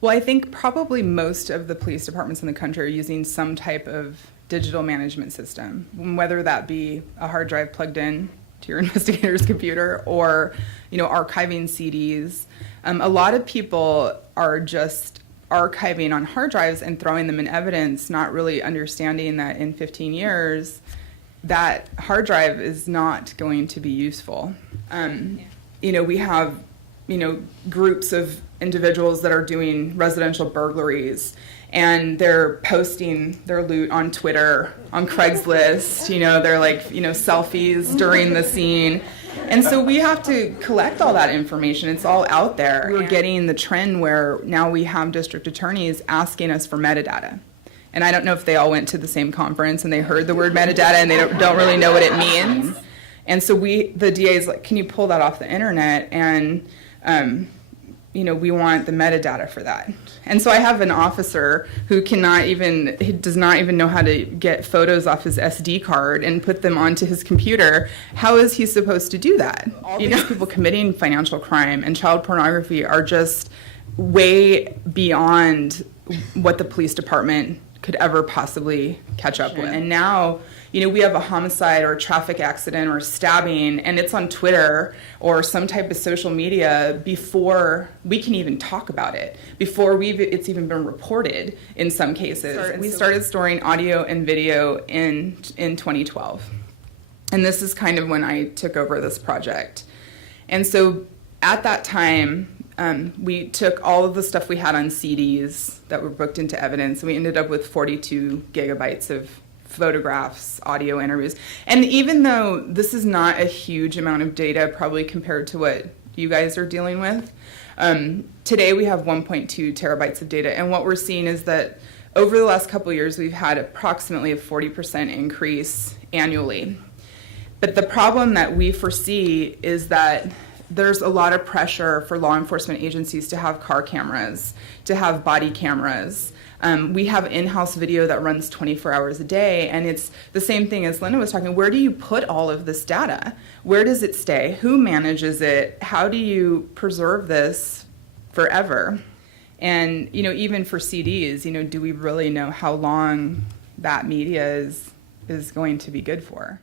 Well, I think probably most of the police departments in the country are using some type of digital management system, whether that be a hard drive plugged in to your investigator's computer or, archiving CDs. A lot of people are just archiving on hard drives and throwing them in evidence, not really understanding that in 15 years, that hard drive is not going to be useful. We have, groups of individuals that are doing residential burglaries, and they're posting their loot on Twitter, on Craigslist, they're like, selfies during the scene. And so we have to collect all that information. It's all out there. We're getting the trend where now we have district attorneys asking us for metadata. And I don't know if they all went to the same conference and they heard the word metadata and they don't really know what it means. And so the DA is like, can you pull that off the internet? And, we want the metadata for that. And so I have an officer who he does not even know how to get photos off his SD card and put them onto his computer. How is he supposed to do that? All these people committing financial crime and child pornography are just way beyond what the police department could ever possibly catch up with. And now, we have a homicide or a traffic accident or a stabbing, and it's on Twitter or some type of social media before we can even talk about it, before it's even been reported in some cases. We started storing audio and video in 2012. And this is kind of when I took over this project. And so at that time, we took all of the stuff we had on CDs that were booked into evidence, and we ended up with 42 gigabytes of photographs, audio interviews. And even though this is not a huge amount of data, probably compared to what you guys are dealing with, today we have 1.2 terabytes of data. And what we're seeing is that over the last couple of years, we've had approximately a 40% increase annually. But the problem that we foresee is that there's a lot of pressure for law enforcement agencies to have car cameras, to have body cameras. We have in-house video that runs 24 hours a day, and it's the same thing as Linda was talking. Where do you put all of this data? Where does it stay? Who manages it? How do you preserve this forever? And, even for CDs, do we really know how long that media is going to be good for?